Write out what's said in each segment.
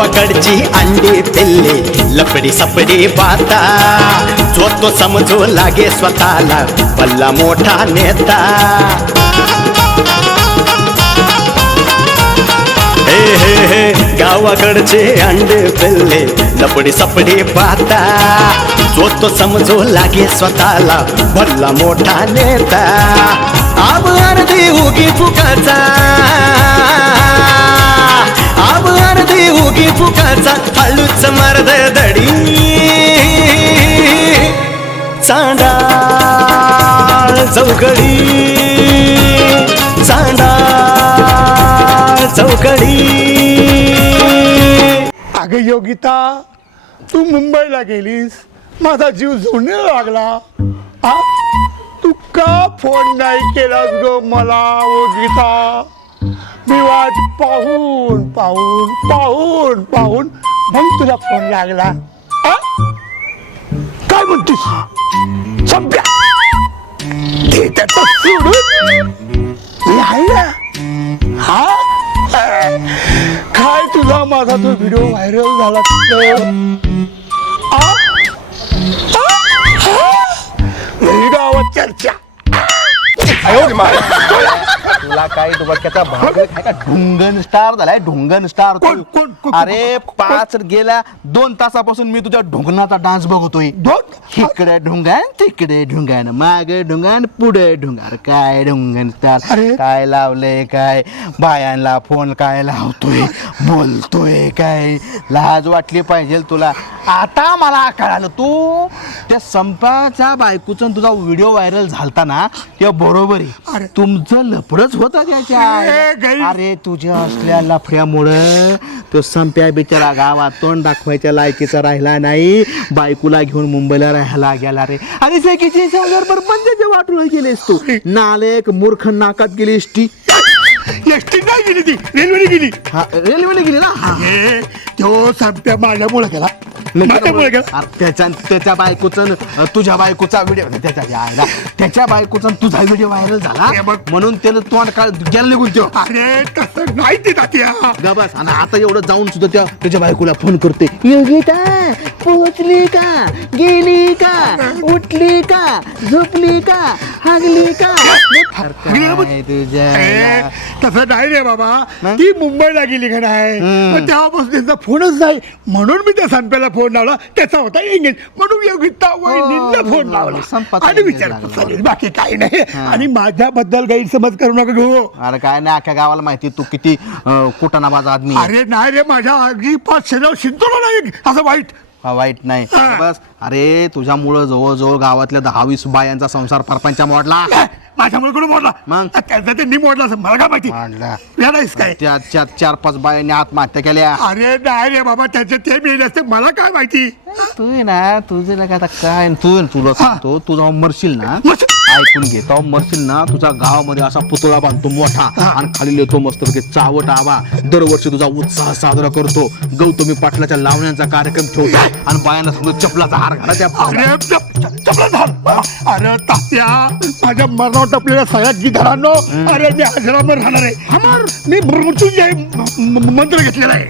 गावाकडची अंडी पिल्ले लपडी सपडी पाता जो तो समजू लागे स्वतःला भल्ला मोठा नेता हे हे हे गावाकडचे अंडे पिल्ले लपडी सपडी पाता जो तो समजू लागे स्वतःला भल्ला मोठा नेता आब अर्धी उगी फुकाचा आब अर्धी उगी फुकाचा हळूच मर्द दडी चांडाळ चौकडी चांडाळ चौकडी. अगं योगिता, तू मुंबईला गेलीस, माझा जीव जुळण्याला लागला. हा, तू का फोन नाही केलास ग मला योगिता? मी वाट पाहून पाहून पाहून पाहून मग तुला फोन लागला. हा? काय म्हणतीस संप्या? ते त्याचं सोडून मी आहे ना. हा, काय तुझा माझा तो व्हिडिओ व्हायरल झाला गावात चर्चा. तुला काय डुबक्याचा भाग का ढुंगन स्टार झालाय ढुंगन स्टार. अरे 5 गेल्या 2 तासापासून मी तुझ्या ढुंगणाचा डान्स बघतोय. इकडे ढुंगण तिकडे ढुंगण मागे ढुंगण पुढे ढुंगार. काय ढुंगन स्टार काय लावलंय काय बायांना फोन काय लावतोय बोलतोय काय लाज वाटली पाहिजे तुला. आता मला कळालं तू त्या संपाच्या बायकोचा तुझा व्हिडिओ व्हायरल झालता ना ते बरोबर आहे. तुमचं लफडच होतं त्याच्या. अरे तुझ्या असल्या लफड्यामुळं तो संप्या बिचारा गावात तोंड दाखवायच्या लायकीचा राहिला नाही. बायकोला घेऊन मुंबईला राहायला गेला रे. आणि सगळीची बंदच्या वाटून गेलीस तू नालेक मूर्ख नाकात गेलीस ती. एसटी नाही गेली ती रेल्वेने गेली. हा रेल्वेने गेली ना. तो संप्या माझ्यामुळे गेला. त्याच्या बायकोचं तुझ्या बायकोचा व्हिडिओ त्याच्या बायकोचा तुझा व्हिडिओ व्हायरल झाला म्हणून त्याला तोंड काळ गेला निघून तो. अरे तसं नाही ते तात्या. बस आणि आता एवढं जाऊन सुद्धा त्याच्या बायकोला फोन करते. योगिता पोहोचली का गेली का उठली का झोपली का हागली का. तसं नाही रे बाबा. ती मुंबईला गेली का नाही तेव्हापासून त्यांचा फोनच नाही म्हणून मी त्या संप्याला फोन लावला. त्याचा होता एंगेज म्हणून योगिता वहिनींना फोन लावला आणि विचारतो बाकी काही नाही. आणि माझ्याबद्दल गैरसमज करू नका घेऊ. अरे काय नाही अख्ख्या गावाला माहिती तू किती कुटाणाबाज आदमी. अरे नाही रे माझ्या आगी 5 शिंतोला नाही असं वाईट वाईट नाही. बस अरे तुझ्यामुळं जवळजवळ गावातल्या 10-20 बायांचा संसार परपंचा मोडला. माझ्यामुळे कोणी मोडला मग त्याचा त्यांनी मोडला असं मला काय माहिती. काय त्या 4-5 बायांनी आत्महत्या केल्या. अरे नाही रे बाबा त्याचे ते मिळले असते मला काय माहिती. तू ना तुझे आता काय तुला सांगतो तू जेव्हा मरशील ना ऐकून घे तेव्हा मरशील ना तुझा गावामध्ये असा पुतळा बांधतो मोठा आणि खाली लिहितो मस्त चावट आवा. दरवर्षी तुझा उत्साह साजरा करतो. गौतमी पाटलाच्या लावण्यांचा कार्यक्रम ठेवतो आणि बायांना सांगतो चपलाचा हार घाला त्या. अरे तात्या माझ्या मरणावर टपलेल्या सगळ्या गिधारांनो अरे मी आश्रमावर राहणार आहे. मी मृत्युंजय मंत्र घेतलेला आहे.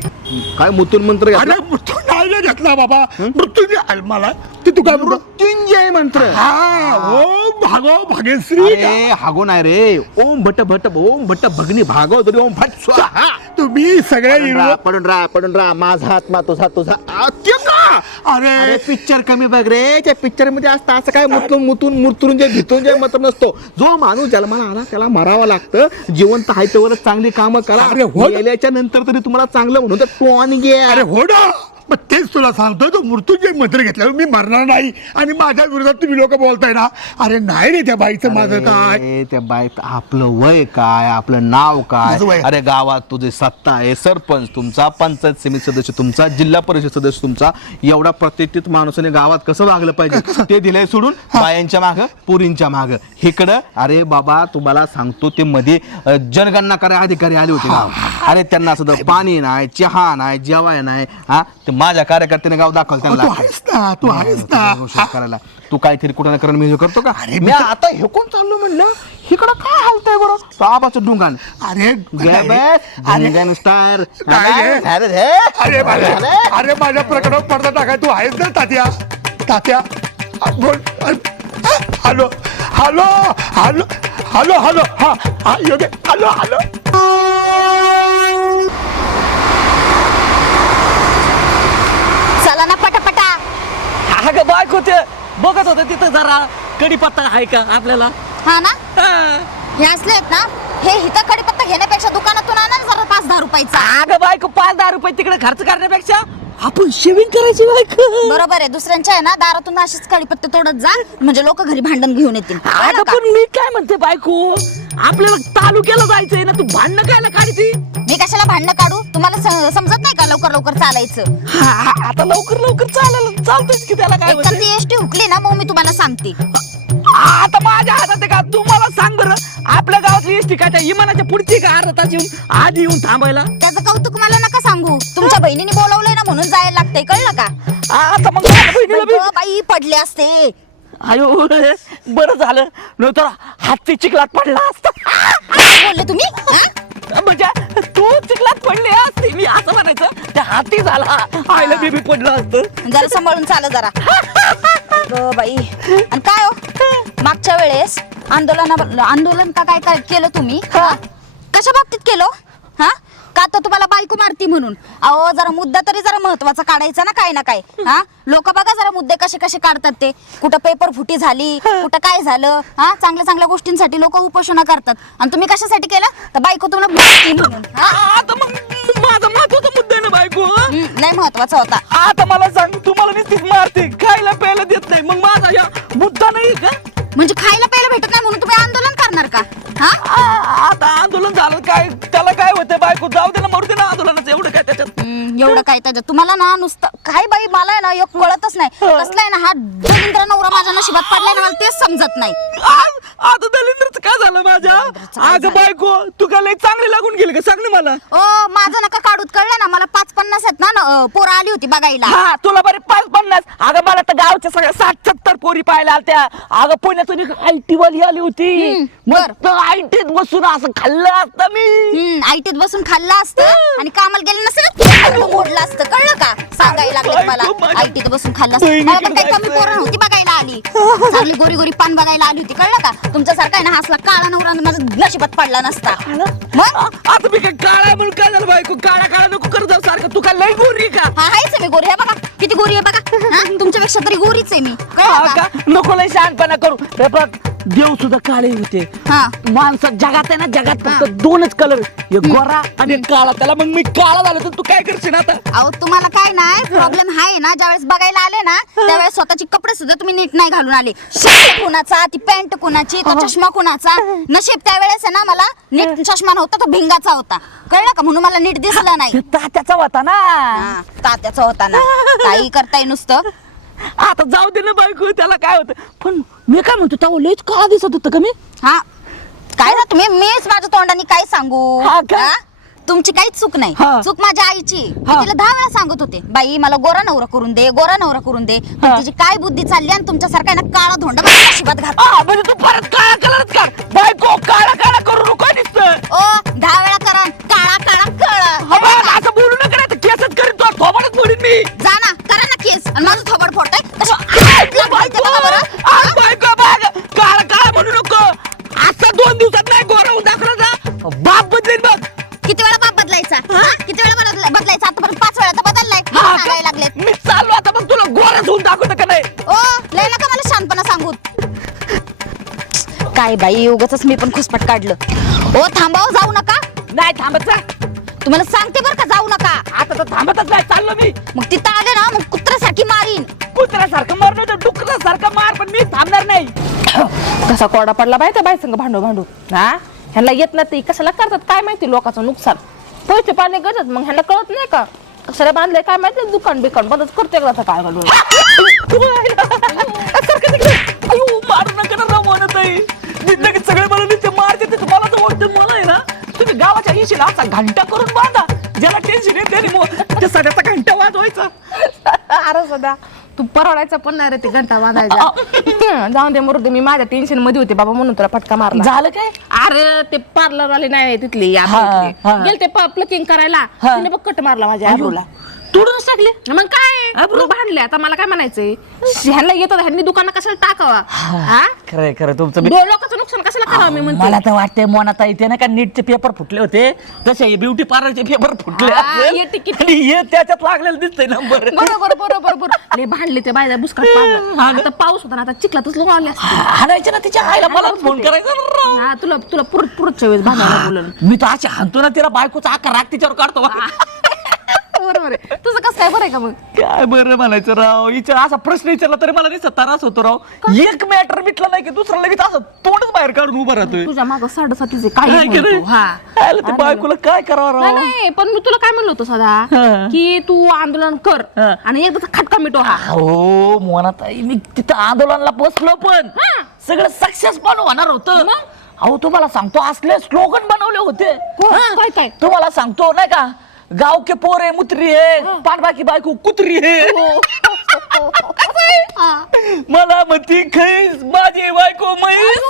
काय मंत्र नाही घेतला बाबा. मृत्युंजय मला ते तू काय मृत्युंजय मंत्र. ओम भागो भागेश्री. हागो नाही रे ओम भट भगनी भागो तरी ओम भट स्वाहा. तुम्ही सगळे पडून राहा माझा आत्मा तुझा अरे पिक्चर कमी बघ रे. त्या पिक्चर मध्ये असतं असं काय मुतून जे भितून मतलब नसतो. जो माणूस जन्माला आला त्याला मरावं लागतं. जिवंत आहे तेवढं चांगली कामं करा. गेल्याच्या नंतर तरी तुम्हाला चांगलं म्हणून टोन घ्या. अरे हो ना मग तेच तुला सांगतोय तो मृत्यूंजय मंत्र घेतल्यावर मी मरणार नाही. आणि माझ्या विरोधात तुम्ही लोक बोलताय ना. अरे नाही रे त्या बाईचं माझं काय. त्या बाईचं आपलं वय काय आपलं नाव काय. अरे गावात तुझे सत्ता आहे सरपंच तुमचा पंचायत समिती सदस्य तुमचा जिल्हा परिषद सदस्य तुमचा एवढा प्रतिष्ठित माणसाने गावात कसं वागलं पाहिजे ते दिलंय सोडून बायांच्या मागं पुरींच्या मागं. इकडं अरे बाबा तुम्हाला सांगतो ते मध्ये जनगणना करायला अधिकारी आले होते अरे त्यांना सुद्धा पाणी नाही, चहा नाही, जेवाय नाही. हा ते माझ्या कार्यकर्त्याने गाव दाखवलं तू त्यांना आहेस ना, तू आहेस ना. घोषित करायला. तू काहीतरी कुठं ना करून मी हे करतो का? अरे मी आता हे कोण चाललो म्हणलं इकडं काय हालतंय बरं तो आबाचं ढुंगाण अरे ढुंगाण स्टार. अरे माझ्या प्रकरणात पडदा टाकाय तू आहेस ना तात्या. तात्या बोल. Hello hello hello hello hello हा हा योगे हॅलो हॅलो. चला ना पटापटा. अगं बायको ते बघत होतं तिथं जरा कडीपत्ता आहे का आपल्याला. हा ना, हा. हे असले आहेत ना, हे हिथं कडीपत्ता घेण्यापेक्षा दुकानातून आणा ना जरा 5-10 रुपयाचा. अगं बायको 5-10 रुपये तिकडे खर्च करण्यापेक्षा आपण शेविंग करायची बायको. बरोबर आहे, दुसऱ्यांच्या आहे ना दारातून अशीच कडीपत्ते तोडत जा, म्हणजे लोक घरी भांडण घेऊन येतील. अगं कळलं का? पण मी काय म्हणते बायको, आपल्याला तालुक्याला जायचंय ना, तू भांडणं कायला काढती. मी कशाला भांडणं काढू, तुम्हाला समजत नाही का लवकर लवकर चालायचं. आता लवकर लवकर चालायला चालतंय की त्याला काय एक तर होतंय? ती एसटी हुकली ना, मग मी तुम्हाला सांगते. आता माझ्या हातात आहे का, तू मला सांग बरं, आपल्या गावातली एसटी काय त्या इमानाच्या पुढची का अर्धा तास येऊन आधी येऊन थांबायला. त्याचं कौतुक मला नका सांगू, तुमच्या बहिणीने बोलवलंय ना म्हणून जायला लागतंय, कळलं का? आता मग माझ्या बहिणीला बी- अगं बाई पडले असते. अयो बरं झालं नंतर हातची चिखलात पडला असता. काय बोलले तुम्ही हा? म्हणजे तू चिखलात पडली असती, मी असं म्हणायचं त्या हाती झाला आईला बेबी पडलं असतं. जरा सांभाळून चाल जरा. अगं बाई, आणि काय हो, मागच्या वेळेस आंदोलन का काय केलं तुम्ही? हा? कशा बाबतीत केलं हा? का तर तुम्हाला बायको मारती म्हणून. अहो जरा मुद्दा तरी जरा महत्वाचा काढायचा ना, काय ना काय. हा, लोक बघा जरा मुद्दे कसे कसे काढतात ते. कुठं पेपर फुटी झाली, कुठं काय झालं. हा, चांगल्या चांगल्या गोष्टींसाठी लोक उपोषण करतात, आणि तुम्ही कशासाठी केलं तर बायको तुम्हाला मारती म्हणून. हा? आता मग माझा महत्वाचा मुद्दा आहे ना बायको. लय महत्वाचा होता. आता मला सांग, तुम्हाला नुसतीच मारते, खायला प्यायला देत नाही, मग माझा या मुद्दा नाही का? म्हणजे खायला प्यायला भेटत नाही म्हणून तुम्ही आंदोलन करणार का? हा, आता आंदोलन झालं काय, त्याला काय होतं बायको, जाऊ दे ना, मरू दे ना आंदोलनाचं, एवढं काय त्याच्यात. एवढं काय त्याच्यात तुम्हाला ना नुसतं काय बाई, मला आहे ना एक कळतच नाही कसलाय ना हा दलिंद्र नवरा माझ्या नशिबात पडलाय ना, मला तेच समजत नाही. आता दलिंद्रचं काय झालं माझ्या? अगं बायको, तू काय लय चांगली लागून गेली का, सांग ना मला. ओ माझं नका काढूत, कळलं ना, मला 5-50 आहेत ना पोरं आली होती बघायला. हा तुला बरे 5-50. अगं मला तर गावच्या सगळ्या 60-70 पोरी पाहायला आलत्या. अगं पुण्यातून एक IT वाली आली होती, मग आयटीत बसून असं खाल्लं असतं मी. आयटीत बसून खाल्लं असतं आणि कामाला गेलं नसेल मोडलं असतं, कळलं का? सांगायला लागले मला आयटीत बसून खाल्लं असतं. मला पण काही कमी पोरं नव्हती बघायला आली, चांगली गोरी गोरी पान बघायला आली होती, कळलं का? तुमच्यासारखा आहे ना हसला काळा नवरा माझ्या नशिबात पडला नसता. मग आता मी काय काळा म्हणून काय झालं बायको, काळा काळा नको कर जाऊ सारखं. तू काय लय गोरी का? हा आहेच मी गोरी आहे बघा, किती गोरी आहे बघा. हा, तुमच्यापेक्षा तरी गोरीच आहे मी, कळलं का? नको लय शहाणपणा करू. हे बघ, देव सुद्धा काळे होते. हा. माणसात जगात आहे ना, जगात फक्त 2च कलर, एक गोरा आणि एक काळा. त्याला मग मी काळा झालो तर तू काय करशील आता? अहो तुम्हाला काय नाही प्रॉब्लेम आहे ना, ज्यावेळेस बघायला आले ना त्यावेळेस स्वतःची कपडे सुद्धा तुम्ही नीट नाही घालून आले. शर्ट कुणाचा, ती पॅन्ट कुणाची, तो चष्मा कुणाचा. नशीब त्यावेळेस आहे ना मला नीट चष्मा नव्हता, तो भिंगाचा होता, कळलं का? म्हणून मला नीट दिसला नाही. हे तात्याचा होता ना. हा, तात्याचा होता ना, काही करताय नुसतं. आता जाऊ दे ना बायको, त्याला काय होतं. पण मी काय म्हणतो, तेव्हा लयच काळा दिसत होतं का मी? हा, काय ना तुम्ही, मीच माझ्या तोंडाने काय सांगू. हा का? हा? तुमची काहीच चूक नाही, हा. चूक माझ्या आईची. मी हा. तिला 10 वेळा सांगत होते, बाई मला गोरा नवरा करून दे, गोरा नवरा करून दे. पण हा. तिची काय बुद्धी चालली आणि तुमच्यासारखा आहे ना काळा धोंडा माझ्या नशिबात घात. म्हणजे तू परत काळा कलरच कर बायको. काळा काळा करू नको दिसत. ओ 10 वेळा करा, काळा काळा काळा. असं बोलू नका, नाही तर केसच करीन तो, थोबाडच फोडीन मी. जा ना, करा ना केस, आणि माझं थोबड फोडताय तशी बायको, बघा बरं. आज बायको बघ, काळा काळा म्हणू नको. असं 2 दिवसात नाही गोरा होऊन दाखवला, बाप बदलेन बघ. किती वेळा बाप बदलायचा हा? किती वेळा बदलायचा? आतापर्यंत 5 वेळा तर बदललाय. हा का? सांगायला लागलेत. मी चाललो आता, मग तुला गोराच होऊन दाखवतं का नाही? ओ लय नका मला शानपणा सांगू. काय बाई उगाचच मी पण खुसपट काढलं. ओ थांबाव, जाऊ नका. नाही थांबत जा. तुम्हाला सांगते बरं का, जाऊ नका. आता तर थांबतच नाही, चाललो मी. मग तिथं आले ना मग कुत्र्यासारखी मारीन. कुत्र्यासारखं मारलं तर डुकरासारखं मार, पण मी थांबणार नाही. कसा कोरडा पडला बाय त्या बाई संग भांडू भांडू. हा, ह्यांना येत नाही ते कशाला करतात काय माहिती, लोकांचं नुकसान. पैसे पाणी गरज मग ह्यांना कळत नाही का कशाला बांधले काय माहिती, दुकान बिकान बंदच करते का काय घालून. मारू नका ना रमवणं ताई. मी लगेच सगळे मला नुसते मारते, ते तुम्हाला तर वाटतं मला आहे ना तुम्ही गावाच्या इशीला असा घंटा करून बांधा, ज्याला टेन्शन येते त्या सध्याचा घंटा वाजवायचा. अरे सदा तू परवडायचा पण नाही रे ते घंटा बांधायचा. जाऊन दे मरुदे, मी माझ्या टेन्शन मध्ये होते बाबा म्हणून तुला फटका मारला. झालं काय? अरे ते पार्लर वाले नाही तिथली गेल ते प्लकिंग करायला, तिने बघ कट मारला माझ्या आब्रूला. तोडूनच टाकले. मग काय तू भांडले, आता मला काय म्हणायचंय, ह्यांना येतात ह्यांनी दुकानं कशाला टाकावा? हा खरंय खरं तुमचं. लोकांचं नुकसान कशाला करावं मी म्हणते. मला तर वाटतंय मोनात इथे ना का नीटचे पेपर फुटले होते, तसे ब्युटी पार्लरचे पेपर फुटले हा, असेल. हे तिकीट. आणि हे त्याच्यात लागलेलं दिसतंय नंबर. बरोबर बरोबर बरोबर. लय भांडले ते बायला बुसकाट पाडलं. आता पाऊस होता ना, आता चिखलातच लोक आले असते. हाणायचे ना तिच्या आईला, मला फोन करायचा ना राव. हा, तुला तुला पुढच्या वेळेस भांडायला बोलून. मी तर अशी हाणतो ना तिला, बायकोचा आकार राग तिच्यावर काढतो. बरोबर आहे. तुझं कसं काय बरं आहे का मग? काय बरं म्हणायचं राव, विचार असा प्रश्न विचारला तरी मला नाही त्रास होतो राव. एक मॅटर मिटला नाही की दुसरा लगेच असं तोंडच बाहेर काढून उभा राहतोय. तुझ्या मागं 7.5 काय काय केलंय? म्हणतो? हा. आयला ते बायकोला काय करावं नाही राव. नाही, पण मी तुला काय म्हणलो होतो सदा, की तू आंदोलन कर हा. आणि एकदा खटका मिटो. हा हो मोनात मी तिथं आंदोलनाला बसलो पण सगळं सक्सेस पण होणार होतं. अहो तुम्हाला सांगतो असले स्लोगन बनवले होते. काय काय? तुम्हाला सांगतो नाही का, गाव के पोरे मुत्री है, पांडवा की बायको कुत्री है. मला म्हणती खैस माझी बायको म्हैस.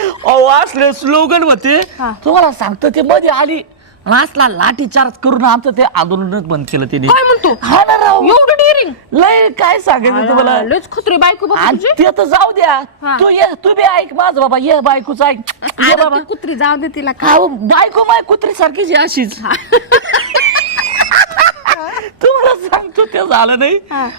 अहो असले स्लोगन होते. तुम्हाला सांगतो ते मध्ये आली असला लाठी चार्ज करून आमचं ते आंदोलनच बंद केलं तिने. काय म्हणतो? हा ना राव, एवढं डेअरिंग? लय काय सांगायचं तुम्हाला. लयच खत्री बायको बघ आणि तुझी. ते तर जाऊ द्या, हा. तू ये, तू बी ऐक माझं बाबा, ये बायकोच ऐक. ये अरे बाबा, ती कुत्री जाऊ दे तिला. अहो, बायको माय कुत्री सारखीच आहे अशीच. तुम्हाला सांगतो ते झालं नाही.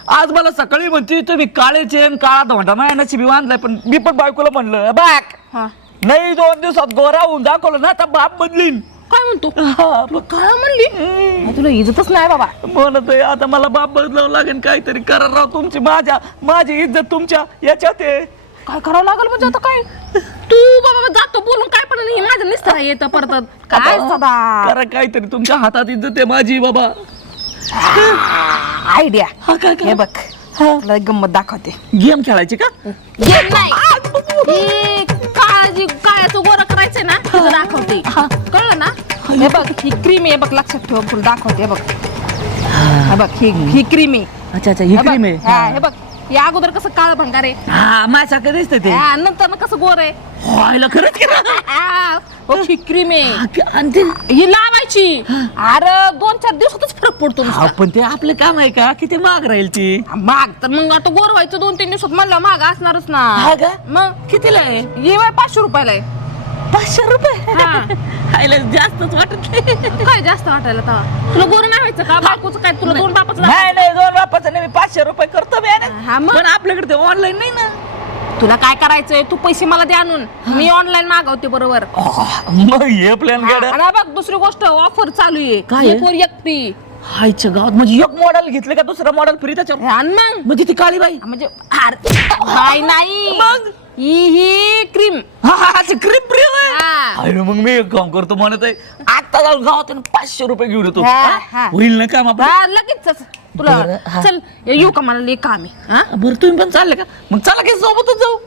आज मला सकाळी म्हणते तुम्ही काळे चेन काळा धोंडा माझ्या नशिबी बांधलाय, पण मी पण बायकोला म्हणलं बाक हा. नाही 2 दिवसात गोरा होऊन दाखवलं ना आता बाप बदलीन. काय म्हणतो? तुला काळा म्हणली? तुला इज्जतच नाही बाबा. म्हणत आहे आता मला बाप बदलावं लागेल, काहीतरी करा राव. तुमची माझी इज्जत तुमच्या याच्यात आहे. काय करावं लागेल म्हणजे आता काय? तू बाबा जातो बोलून काय पण नाही, माझं निस्तार येतं परत. काय सदा करा काहीतरी, तुमच्या हातात इज्जत आहे माझी बाबा. आयडिया. हा, काय हे बघ तुला एक गंमत दाखवते. गेम खेळायची का? गेम नाही, ही काळजी काळ्याचं गोरं करायचंय ना, तुझं दाखवते. कळलं ना? हे बघ ही क्रीम आहे बघ, लक्षात ठेव. तुला दाखवते. हे बघ, हे बघ ही क्रीम आहे. अच्छा अच्छा, ही हे बघ, क्रीम आहे. हा, हे बघ या अगोदर कसं काळ भंगार आहे, हा माझ्यासारखं दिसतंय ते. हा, नंतर ना कसं गोर आहे. व्हायला खरंच की ना? हा, बघ, ही क्रीम आहे. आणि ते ही लावायची. अरे 2-4 दिवसातच फरक पडतो नुसता. हा, पण ते आपलं काम आहे का? किती महाग राहील ती? महाग तर मग आता गोर व्हायचं 2-3 दिवसात म्हणलं महाग असणारच ना. हा का? मग कितीला आहे? ये 500 रुपयाला आहे. 500 रुपये? हा. खायला जास्तच वाटत नाही. काय जास्त वाटायला तेव्हा? तुला गोर नाही व्हायचं का? बायकोचं काय तुला 2 बापाचं नाही नाही, 2 बापाचं नाही, मी 500 रुपये करतो हा, मी. मग? पण आपल्याकडे ते ऑनलाईन नाही ना. तुला काय करायचंय? तू पैसे मला दे आणून, मी ऑनलाईन मागवते. बरोबर. मग हे प्लॅन गाड्या आणि बघ दुसरी गोष्ट, ऑफर चालू आहे. काय आहे? 1 वर 1 फ्री. हायच्या गावात म्हणजे एक मॉडेल घेतलं का दुसरा मॉडेल फ्री त्याच्यावर. आणि मग म्हणजे ती काळी बाई. म्हणजे नाही नाही, मग? ही क्रीम. क्रीम फ्री हा. अरे मग मी एक काम करतो म्हणत आहे, आता जाऊन गावात 500 रुपये घेऊन येतो. हा, हा? हा. होईल ना काम आपलं? लगेच तुला. बरं, हा. चल येऊ का, मला लई काम आहे. हा? बरं तुम्ही पण चालले का? मग चला की सोबतच जाऊ.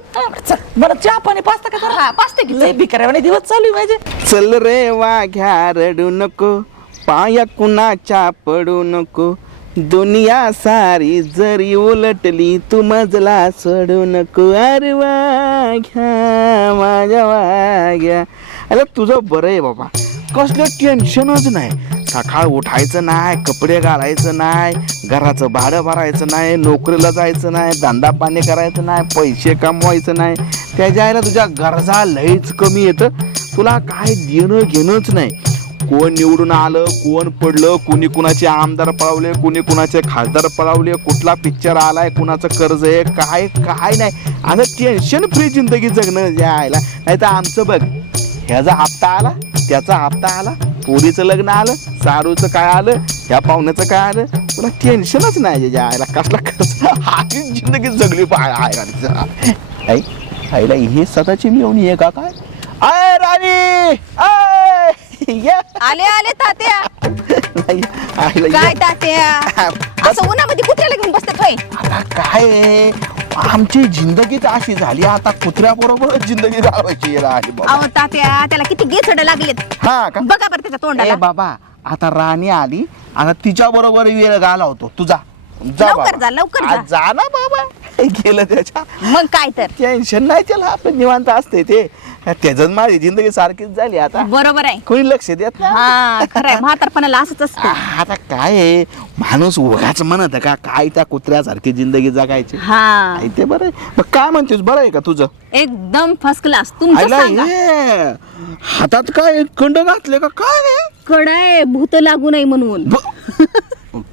चल, बरं चहा पाणी पाचता का जरा? हा, पाचते की. लय भिकाऱ्यावाने दिवस चालू आहे माझे. चल रे वाघ्या रडू नको, पाया कुणाच्या पडू नको, दुनिया सारी जरी उलटली तू मजला सोडू नको. अरे वाघ्या माझ्या वाघ्या, अरे तुझं बरं आहे बाबा, कसलं टेन्शनच नाही. सकाळ उठायचं नाही, कपडे घालायचं नाही, घराचं भाडं भरायचं नाही, नोकरीला जायचं नाही, धंदा पाणी करायचं नाही, पैसे कमवायचं नाही. त्याच्या आईला तुझ्या गरजा लईच कमी येतं. तुला काय देणं घेणंच नाही. कोण निवडून आलं, कोण पडलं, कुणी कुणाचे आमदार पळवले, कुणी कुणाचे खासदार पळवले, कुठला पिक्चर आलाय, कुणाचं कर्ज आहे, काय काय नाही. आता टेन्शन फ्री जिंदगी जगणं जायला. नाही तर आमचं बघ, ह्याचा हप्ता आला, त्याचा हप्ता आला, पोरीचं लग्न आलं, सारूचं काय आलं, ह्या पाहुण्याचं काय आलं, तुला टेन्शनच नाही जायला. कसला खर्च, हाची जिंदगी जगली पाहायला. आईला हे स्वतःची मिळवणी आहे का काय? आय राणी, आय या. आले आले तात्या. नाही, आईला काय या. तात्या, असं उन्हामध्ये कुत्र्याला घेऊन बसतात होय? आता काय आहे, आमची जिंदगीच अशी झाली आता कुत्र्याबरोबर जिंदगी घालवायची याला आली बाबा. अहो तात्या त्याला किती गेचड लागलेत हा का बघा बरं त्याच्या ए तोंडाला बाबा आता राणी आली आता तिच्या बरोबर वेळ घालवतो तुझा जा लवकर बाबा. जा, लवकर जा. आज जा ना बाबा गेलं त्याच्या मग काय तर टेन्शन नाही त्याला आपण निवांत असते ते त्याच्यात माझी जिंदगी सारखीच झाली आता बरोबर आहे कोणी लक्ष देत नाही. हा खरंय म्हातारपणाला असंच असतं आता काय आहे माणूस उगाच म्हणत का काय त्या कुत्र्यासारखी जिंदगी जगायची हा आहे ते बरं आहे. मग काय म्हणतेस बरं आहे का तुझं एकदम फर्स्ट क्लास तुमचं आयला सांगा हे, हातात काय कंड घातले का काय रे? कडाय भूत लागू नये म्हणून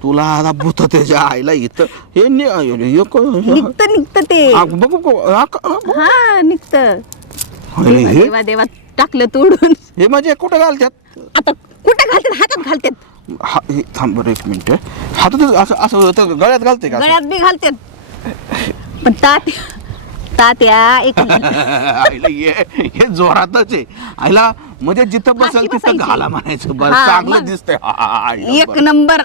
तुला आता भूत त्याच्या आईला इथं हे निघत ते हा निघत देवा देवा टाकलं तोडून हे म्हणजे कुठं घालतात आता कुठं घालतात हातात घालतात हे थांब बरं एक मिनिट हातात असं असं होतं, गळ्यात घालते का असं? गळ्यात बी घालतात पण तात्या एक आईला हे जोरातच आहे आईला म्हणजे जिथं बसेल फाशी तिथं बसायची. घाला म्हणायचं बरं हा, चांगलं मग. दिसतंय एक नंबर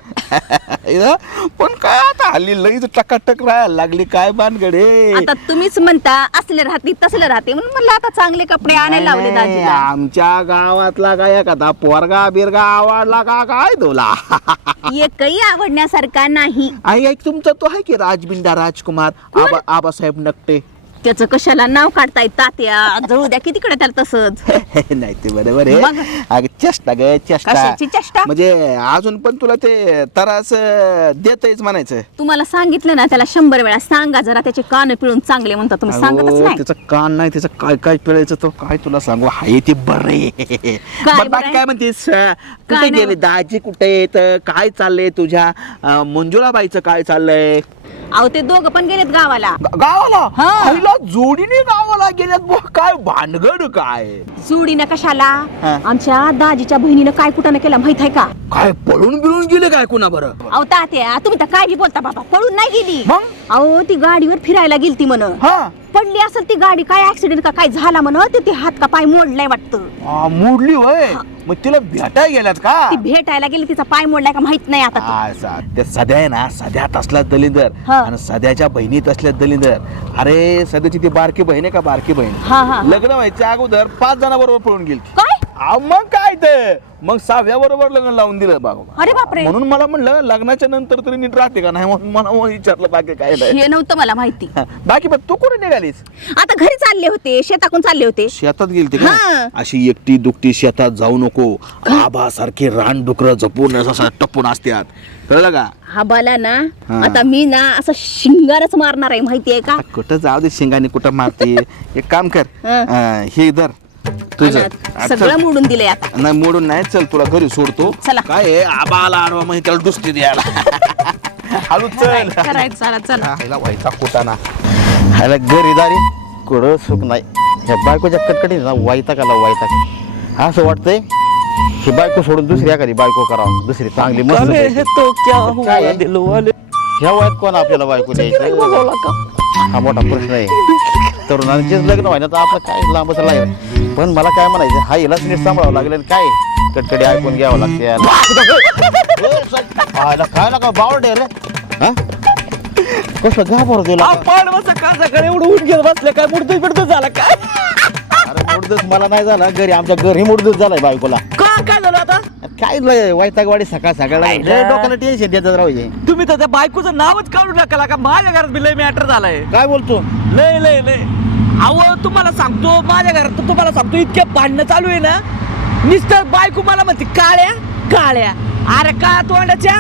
पण काय आता हल्ली लगेच टकाटक राहायला लागली काय भानगडे आता तुम्हीच म्हणता असले राहते तसले राहते म्हणून म्हणलं आता चांगले कपडे आणायला लावले दाजीला आमच्या गावातला काय एखादा पोरगा बिरगा आवडला का काय तुला एकही आवडण्यासारखा नाही आई ऐक तुमचा तो आहे की राजबिंडा राजकुमार आबासाहेब नकटे त्याचं कशाला नाव काढताय तात्या जळू द्या की तिकडे त्याला तसंच नाही ते बरोबर मग? आहे अगं चेष्टा ग चेष्टा कशाची चेष्टा? म्हणजे अजून पण तुला ते तरास देतच म्हणायचं तुम्हाला सांगितलं ना त्याला 100 वेळा सांगा जरा त्याचे कान पिळून चांगले म्हणता तुम्ही सांगतच अहो, नाही त्याचं कान नाही त्याचं काय काय पिळायचं तो काय तुला सांगू हाय ते बरं आहे. बरं, बरं बाकी आहे? काय म्हणतेस कुठे नाही गेले दाजी कुठे आहेत काय चाललंय तुझ्या मंजुळाबाईचं काय चाललंय अहो ते दोघं पण गेलेत गावाला गावाला हा. आईला जोडीने गावाला गेल्यात बुवा, काय भानगड काय जोडीनं कशाला हा. आमच्या दाजीच्या बहिणीनं काय कुठं केलं माहित आहे का काय पळून बिळून गेले काय कुणा बरं अहो तात्या तुम्ही तर काय बी बोलता बाबा पळून नाही गेली मग? अहो ती गाडीवर फिरायला गेलती म्हण हा पडली असेल ती गाडी काय ऍक्सिडेंट का काय झाला म्हण ते हात का पाय मोडलाय वाटतं मोडली होय मग तिला भेटाय गेल्यात का ती भेटायला गेली तिचा पाय मोडलाय का माहित नाही आता ते. असा ते सध्या आहे ना सध्यात असला दलिंदर हा. आणि सध्याच्या बहिणीत असल्या दलिंदर अरे सध्याची ती बारकी बहीण आहे का बारकी बहीण हा, हा. लग्न व्हायच्या अगोदर 5 जणांबरोबर पळून गेली काय मग काय ते मग 6व्या बरोबर लग्न लावून दिलं बाबा अरे बापरे म्हणून मला म्हणलं लग्नाच्या नंतर तरी नीट राहते का नाही म्हणून मला विचारलं बाकी काय नाही हे नव्हतं मला माहिती बाकी पण तू कुठे निघालीस आता घरी चालले होते शेताकडून चालले होते शेतात गेलती हा. का अशी एकटी दुकटी शेतात जाऊ नको आबासारखे रान डुकर जपून असं टपून असतात कळलं का हा बाला ना हा. आता मी ना असं शिंगारच मारणार आहे माहितीये का कुठं जाऊ दे शेंगाने कुठं मारते एक काम कर हा. हे धर तुझं आणि सगळं मोडून दिलंय आता नाही मोडून नाही चल तुला घरी सोडतो चला. काय आहे, आबाला आडवा म्हणजे त्याला दुसरी द्यायला हळू चल करायचं चला चला ह्याला व्हायचा कुटाना ह्याला घरीदारी कुठं सुख नाही ह्या बायकोच्या कटकटी ना वायता असं वाटतंय ही बायको सोडून दुसरी एखादी बायको करावं दुसरी चांगली मस्त काले पैकी. है तो क्या हुआ काय आहे? दिल वाले ह्या वयात कोण आपल्याला बायको द्यायची बघावला का हा मोठा प्रश्न आहे तरुणांचेच लग्न व्हायला तर आपलं काय लांबच लागेल पण मला काय म्हणायचं हा हिलाच नीट सांभाळावं लागेल काय कटकडी ऐकून घ्यावं लागते याला. काय नका बावडे रे हा कसं घाबर दिला आपण सकाळ सकाळ एवढं उठ घेत बसले काय मुडतोय बिडतोय झाला काय अरे मुडदच मला नाही झाला घरी आमच्या घरी मुडदच झालाय बायकोला काय झालं आता काय लय वैतागवाडी सकाळ सकाळ लय डोक्याला टेन्शन देतात राहू हे. तुम्ही तर त्या बायकोचं नावच काढू नका का माझ्या घरात बी लय मॅटर झालाय काय बोलतो लय लय लय अहो तुम्हाला सांगतो माझ्या घरात तर तुम्हाला सांगतो इतके भांडणं चालू आहे ना नुसतं बायको मला म्हणते काळ्या काळ्या अरे का तोंडाच्या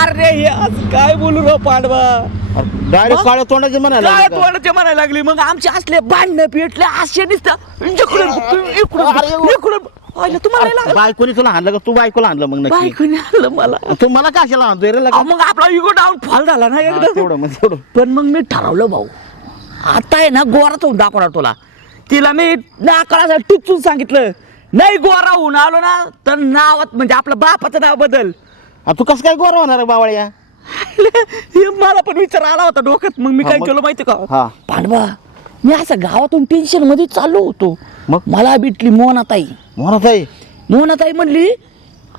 अरे हे असं काय बोलू राव पांडवा डायरेक्ट काळ्या तोंडाचे म्हणायला काय लागले का? तोंडाचे म्हणायला लागली मग आमचे असले भांडणं पेटले असे नुसतं इकडून तुम्हाला नाही लागलं? बायकोनी तुला आणलं का तू बायकोला आणलं मग नक्की बायकोने आणलं मला तू मला कशाला आणतोय रे अहो, लगा मग आपला इगो डाऊन फॉल झाला ना एकदम तेवढं मग तेवढं पण मग मी ठरवलं भाऊ आता आहे ना गोराच होऊन दाखवणार तुला तिला मी नाकाळा टिचून सांगितलं नाही गोरा होऊन आलो ना तर नावात म्हणजे आपलं बापाचं नाव बदल आ, तू कसं काय गोरा होणार आहे बावळ्या हे मला पण विचार आला होता डोक्यात मग मी हा, काय मग? केलं माहिती हा. का पांडवा मी असं गावातून टेन्शन मध्ये चाललो होतो मग? मला भेटली मोनाताई म्हणत आहे मोनाताई म्हणली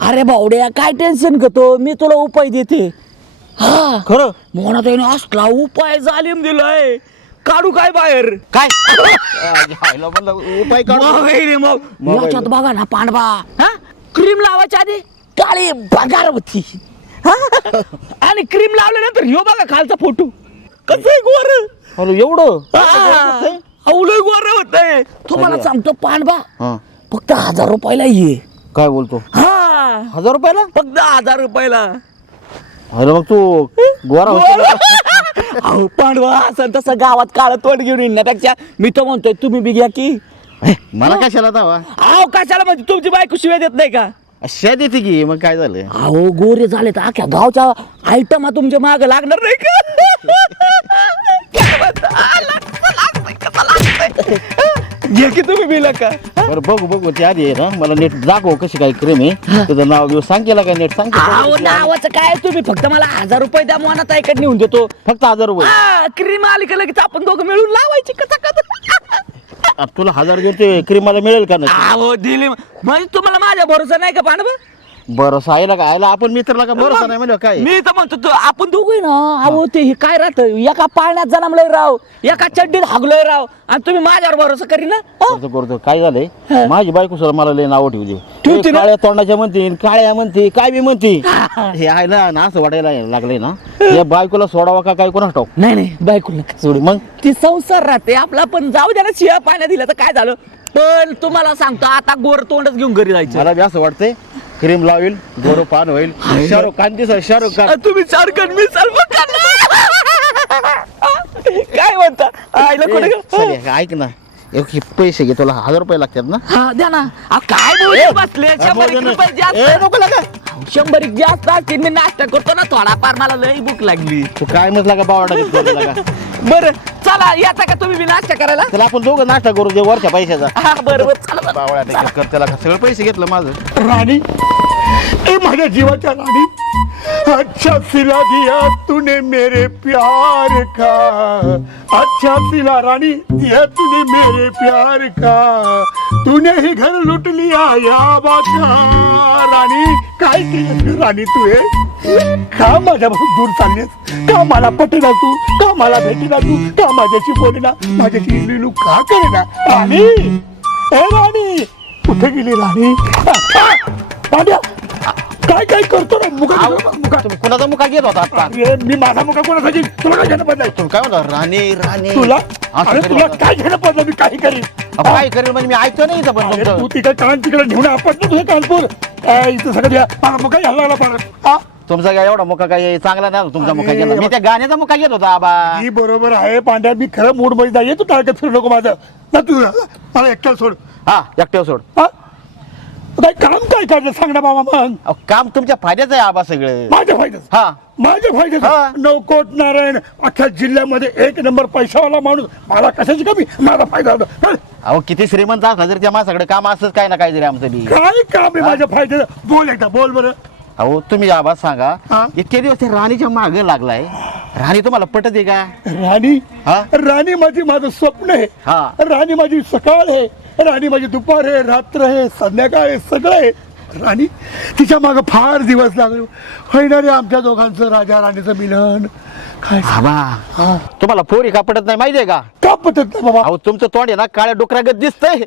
अरे भावड्या काय टेन्शन घेतो मी तुला उपाय देते हा खरं मोनाताईने असला उपाय जालीम दिलाय काढू काय बाहेर काय खायला म्हणलं उपाय काढ मग हे रे मग मग याच्यात बघा ना पांडवा हा क्रीम लावायच्या आधी काळी बगार होती हा? आणि क्रीम लावल्यानंतर ह्यो बघा खालचा फोटो कसं आहे गोर अरे एवढं अवलय गोर होतंय तुम्हाला सगळं. सांगतो पांडवा हा फक्त 1000 रुपयाला ये काय बोलतो हा 1000 रुपयाला फक्त 1000 रुपयाला अरे मग तू गोरा होशील ना? अहो पांडवा असं तसं गावात काळ तोंड घेऊन येण्यापेक्षा मी तर म्हणतोय तुम्ही बी घ्या की मला कशाला दावा अहो कशाला म्हणजे तुमची बायको शिवाय देत नाही का शेत येते की मग काय झालं अहो गोरे झाले तर अख्ख्या गावच्या आयटम तुमच्या माग लागणार नाही का काय म्हणता? लागतंय, कसं लागतंय? घे की तुम्ही बिला का बरं बघू ते आधी आहे ना मला नेट दाखव कशी काय क्रीम आहे तुझं नाव बिव सांग केला काय नेट सांग अहो नावाचं काय तुम्ही फक्त मला 1000 रुपये द्या मना ताईकडे नेऊन देतो फक्त 1000 रुपये क्रीम आली का लगेच आपण दोघं मिळून लावायची कथा अब तुला 1000 देते क्रीम मला मिळेल का नाही अहो दिली म्हणजे तुम्हाला माझ्या भरोसा नाही का पांडवा भरोसा आहे का आयला आपण मित्राला का भरोसा नाही म्हणजे काय मी तर म्हणतो आपण दोघं ना अहो ते हे काय राहत एका पाळण्यात जन्मलंय राव एका चड्डीत हागलोय राव आणि तुम्ही माझ्यावर भरोसा करी ना करतो काय झालंय माझी बायको सर मला लय नाव ठेवते ठेवते ना? काळ्या तोंडाच्या म्हणते काळ्या म्हणते काय बी म्हणते हे आयला ना असं वाटायला लागलंय ना या बायकोला सोडावा का काय कोणास ठाऊक नाही नाही बायको नका सोडू मग ती संसार राहते आपला पण जाऊ द्या ना शिया पाण्यात दिलं तर काय झालं पण तुम्हाला सांगतो आता गोर तोंडच घेऊन घरी जायचं मला बी असं वाटतंय क्रीम लावेल गोरो पान होईल शाहरुख खान दिस शाहरुख खान तुम्ही सारखं मी सलमान खान काय म्हणता आईला कोणी सरी, ऐक ना एक हे पैसे घे तुला 1000 रुपये लागतात ना हा द्या ना अहो, काय बोलत बसले 100 रुपये जास्त नको लागा 100 जास्त असतील मी नाश्ता करतो ना थोडाफार मला लई भूक लागली तू काय म्हटला का बावडा घेतला लागा बरं चला याचा का तुम्ही बी नाश्ता करायला त्याला आपण दोघं नाश्ता करू दे वरच्या पैशाचा हा बरोबर चला बरं. बावळा कर त्याला सगळं पैसे घेतलं माझं राणी ए माझ्या जीवाच्या राणी अच्छा सिला दिया तूने मेरे प्यार का अच्छा सिला रानी दिया तूने मेरे प्यार का तूने ही घर लुट लिया या बाका राणी काय केलं राणी तू हे का माझ्यापासून दूर चाललीस का मला पटेना तू का मला भेटेना तू का माझ्याशी बोलेना माझ्याशी लिलू का करेना राणी ए राणी कुठे गेली राणी पांड्या काय काय करतो ना मुका तुम्ही कुणाचा मुका घेत होता आता अरे मी माझा मुका कोणासाठी तुला काय घेणं पडलंय तुम्ही काय म्हणता राणी राणी तुला असं अरे तरी तुला होतं. काय घेणं पडलं मी काही करीन अहो, काय करेल म्हणजे मी ऐकतो नाही इथं पण अरे तुमचं तू तिकडे कान तिकडे घेऊन आपण ना तुझे कानपूर इथं सगळं द्या माझा मुका यायला लागला परत हा तुमचा काय एवढा मुका काय चांगला नाही तुमचा मुका अरे, घेतला मी त्या गाण्याचा मुका घेत होता आबा ही बरोबर आहे पांड्या मी खरं मूड मध्ये जाईल तू टाळकत फिरू नको माझं ना तू मला एकट्याला सोड हा एकट्यावर सोड हा काय काम काय काढलं सांग ना बाबा मग अहो, काम तुमच्या फायद्याचं आहे आबा सगळं माझ्या फायद्याचं हा माझ्या हा. फायद्याचं नवकोट नारायण अख्ख्या जिल्ह्यामध्ये 1 नंबर पैशावाला माणूस मला कशाची कमी माझा फायदा होता हं? अहो किती श्रीमंत असला जर त्या माझ्याकडे काम असंच काय ना काय तरी आमचं बी काय काम आहे माझ्या फायद्याचं बोल एकदा बोल बरं अहो तुम्ही आबा सांगा हा. इतके दिवस त्या राणीच्या मागे लागलाय राणी तुम्हाला पटत आहे का राणी हा? राणी माझी माझं स्वप्न आहे हा. राणी माझी सकाळ आहे राणी माझी दुपार आहे रात्र आहे संध्याकाळ आहे सगळं आहे राणी तिच्या मागं फार दिवस लागले होईना रे आमच्या दोघांचं राजा राणीचं मिलन काय आबा तुम्हाला पोरी का पटत नाही माहितीये का का पटत नाही बाबा अहो तुमचं तोंड आहे ना काळ्या डुकरागत दिसतंय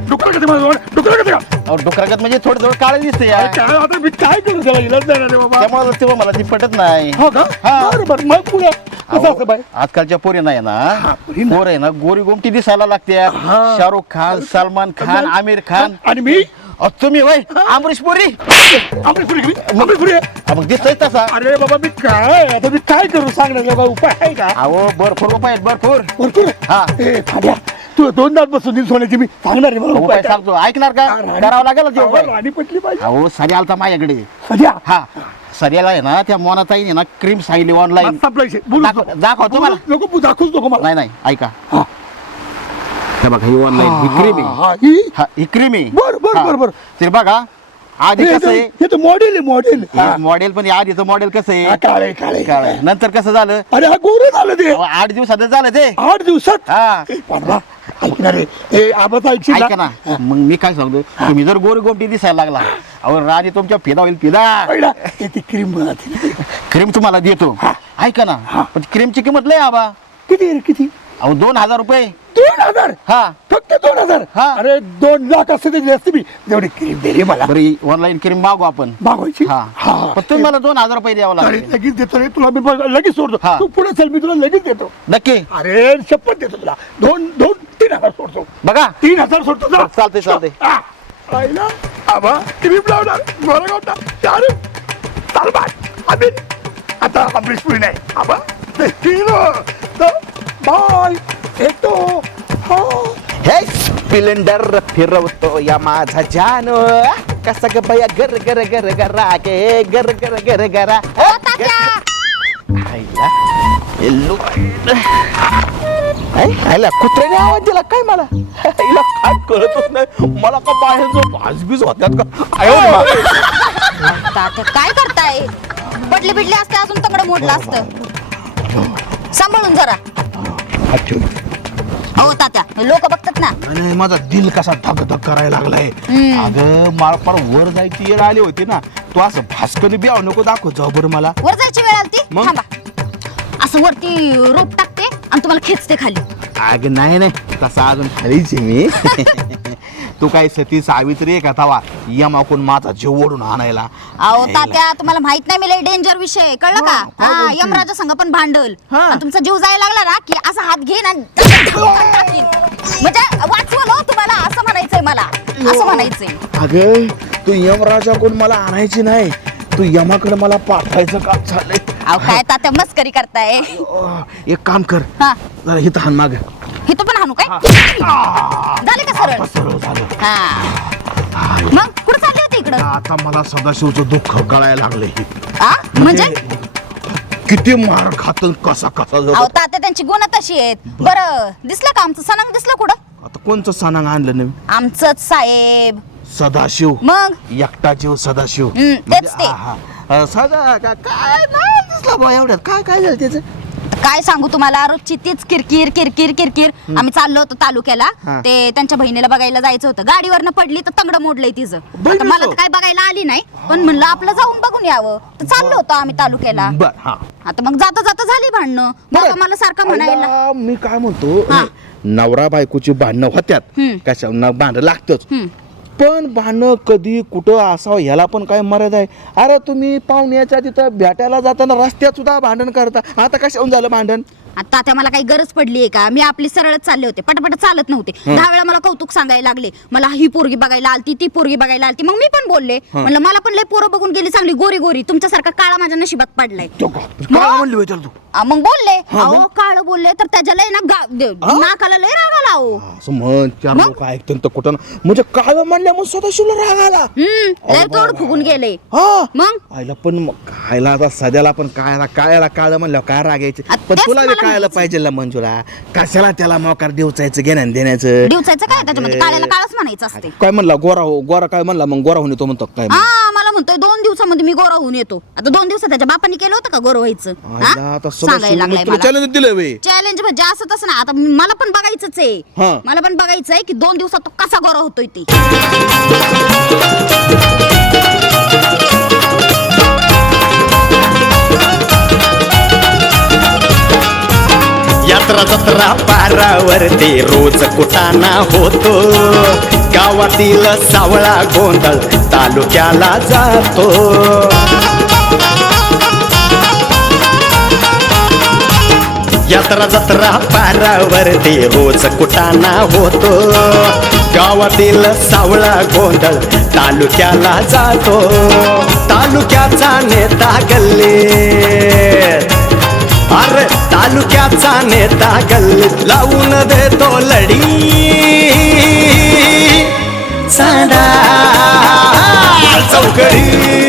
डुकरं कधी माझं डुकरं कधी का अहो डुकरागत म्हणजे थोडं थोडं काळं दिसतंय अरे काय आता मी काय करू त्याला इलाज नाही रे बाबा त्यामुळे तेव्हा मला ती पटत नाही हो का हा. बरोबर मग पुढे कसं असं बाय आजकालच्या पोरी नाही ना पोरी ना. पोर आहे ना गोरी गोमटी दिसायला लागत्या हा. शाहरुख खान सलमान खान आमिर खान आणि मी अहो, तुम्ही वय अमरीश पुरी अमरीशपुरी मग दिसतोय तसा अरे बाबा मी काय आता मी काय करू सांग ना बाबा उपाय आहे का अहो भरपूर उपाय आहेत भरपूर भरपूर हा. ए फाड्या तू 2 दात बसून दिन सोन्याची मी सांगणार आहे मला उपाय उपाय सांगतो ऐकणार का राणी- करावं लागेल ना ते उपाय राणी पटली पाहिजे अहो सरी आलता माझ्याकडे सध्या हा सऱ्याला आहे ना त्या मोनाताईने ना क्रीम सांगितली ऑनलाईन पैसे बोलू दाखव तुम्हाला नको दाखवूच नको मला नाही नाही ऐका हा. हे बघा ही ऑनलाईन ही क्रीम आहे हा, ही? हा ही क्रीम आहे बर, बर, हा. बर, बर. तर बघा आधी कसं आहे हे तर मॉडेल आहे मॉडेल मॉडेल पण आधीचं मॉडेल कसं आहे काळे काळे काय नंतर कसं झालं अरे हा गोरं झालं ते 8 दिवसात झालं ते 8 दिवसात हा ए, पांडवा ऐकणार रे ए आबाच ऐकशील ऐका ना मग मी काय सांगतो तुम्ही जर गोरी गोमटी दिसायला लागला अहो राणी तुमच्या फिदा होईल फिदा पहिला ए, ती क्रीम बनवते क्रीम तुम्हाला देतो ऐका ना पण क्रीमची किंमत लय आबा किती रे किती अहो 2000 रुपये 2000 हा फक्त 2000 हा. अरे 2 लाख असते तरी जास्त मी जेवढी क्रीम दिली मला बरी ऑनलाईन क्रीम मागू आपण मागवायची हा पण तुम्ही मला 2000 रुपये द्यावं अरे लागेल लगेच देतो रे तुला मी लगेच सोडतो हा. तू पुढे चल मी तुला लगेच देतो नक्की अरे शपथ देतो तुला 3,000 सोडतो बघा 3,000 सोडतो जा. चालतंय, चालतंय. हा. पाहिलं आबा क्रीम लावणार गोरेगावचा चार चाल आम्ही आता अमरीशपुरी नाही आबा बाय येतो हा हे स्प्लेंडर फिरवतो या माझा जानो कसा ग बया गर गर गर गरा गे गर गर गर गरा ओ तात्या आईला हेल्लो आईला कुत्र्याने आवाज दिला काय मला हिला काय कळतच नाही मला का बाहेर जो भाजबीज होत्यात का आयो तात्या काय करताय पडले बिडले असते अजून तंगड मोडलं असतं सांभाळून जरा हो तात्या लोक बघतात ना आणि माझा दिल कसा धक धक करायला लागलाय अगं मला फार वर जायची येळ आली होती ना तू असं भास्करने बियाव नको दाखव जाऊ बरं मला वर जायची वेळ आलती मग? थांबा असं वरती रोप टाकते आणि तुम्हाला खेचते खाली अगं नाही तसा अजून खालीच आहे मी तू काय सती सावित्री आहे का तवा यमाकून माझा जीव ओढून आणायला अहो तात्या तुम्हाला माहित नाही मी लय डेंजर विषय कळलं का काय हा बोलती? यमराजा संघ पण भांडल हा. आणि तुमचा जीव जायला लागला ना की असा हात घेईन आणि टाकीन. म्हणजे वाचवलं हो तुम्हाला असं म्हणायचंय मला असं म्हणायचंय अगं तू यमराजाकडून मला आणायची नाही तू यमाकडे मला पाठवायचं काम चाललंय अहो काय तात्या मस्करी करताय एक काम कर हा जरा हिथं हान माग हे पण हाणू काय झाले का सरळ सरळ झालं हा मग कुठं चालले होते इकडं आता मला सदाशिवचं दुःख कळायला लागले म्हणजे किती मार खात कसा कसा जातो. अहो तात्या त्यांची गुण तशी आहेत बरं दिसलं का आमचं सणांग दिसलं कुठं आता कोणचं सणांग आणलं नवीन आमचंच साहेब सदाशिव मग एकटा जीव सदाशिव तेच ते. सदा काय नाही दिसला बा एवढ्यात काय काय झालं त्याचं काय सांगू तुम्हाला रोजची तीच किरकिर किरकिर किरकिर आम्ही चाललो होतो तालुक्याला हा. ते त्यांच्या बहिणीला बघायला जायचं होतं गाडीवरनं पडली तर तंगड मोडलंय तिचं बहिणीचं? आता मला तर काय बघायला आली नाही पण म्हणलं आपलं जाऊन बघून यावं तर चाललो होतो आम्ही तालुक्याला बर हा आता मग जाता जाता झाली भांडणं बाबा मला सारखं म्हणायला आईला, मी काय म्हणतो हा. नवरा बायकोची भांडणं होत्यात कशा भांडण लागतच हम्म. पण भांडणं कधी कुठं असावं ह्याला पण काय मर्यादा आहे अरे तुम्ही पाहुण्याच्या तिथं भेटायला जाताना रस्त्यात सुद्धा भांडण करता आता कशाहून झालं भांडण आता त्या मला काही गरज पडलीये का मी आपली सरळच चालले होते पटापट चालत नव्हते 10 वेळा मला कौतुक सांगायला लागले मला ही पोरगी बघायला आलती ती पोरगी बघायला आलती मग मी पण बोलले म्हणलं मला पण लय पोरं बघून गेली चांगली गोरी गोरी तुमच्यासारखा काळा माझ्या नशिबात पडलाय काय म्हणली होय त्याला तू मग बोलले अहो काळ बोलले तर त्याच्या लय ना नाकाला लय राग आला अहो असं म्हण चार लोक ऐकतात तर कुठं ना म्हणजे काय म्हणल्या मग सदाशिवला राग आला लय तोड फुगून गेले हा मग आईला पण मग खायला आता सध्याला पण काळ्याला काळ म्हणल्यावर काय राग यायचे आ, पण तेच तुला मला बी कळायला म्हणायचं. पाहिजे मंजुळा कशाला त्याला मोकार देवचायचं घेण्यान देण्याचं दिवसाचं काय त्याच्यामध्ये काळ्याला काळच म्हणायचं असते काय म्हणला गोरा काय म्हणला मग गोरा होऊन येतो म्हणतो काय हा मला म्हणतोय 2 दिवसामध्ये मी गोरा होऊन येतो आता 2 दिवसात त्याच्या बापाने केलं होतं का गोरा व्हायचं आईला आता सांगायला लागलाय मला चॅलेंज दिलं वे चॅलेंज म्हणजे असं तसं ना आता मला पण बघायचंच आहे हा. मला पण बघायचंय की 2 दिवसात तो कसा गोरा होतोय ते यात्रा जत्रा पारावरती रोज कुटाणा होतो गावातील सावळा गोंधळ तालुक्याला जातो यात्रा जत्रा पारावरती रोज कुटाणा होतो गावातील सावळा गोंधळ तालुक्याला जातो तालुक्याचा नेता गल्लीत अरे तालुक्याचा नेता गल्लीत लावून देतो लढी चांदा चौकडी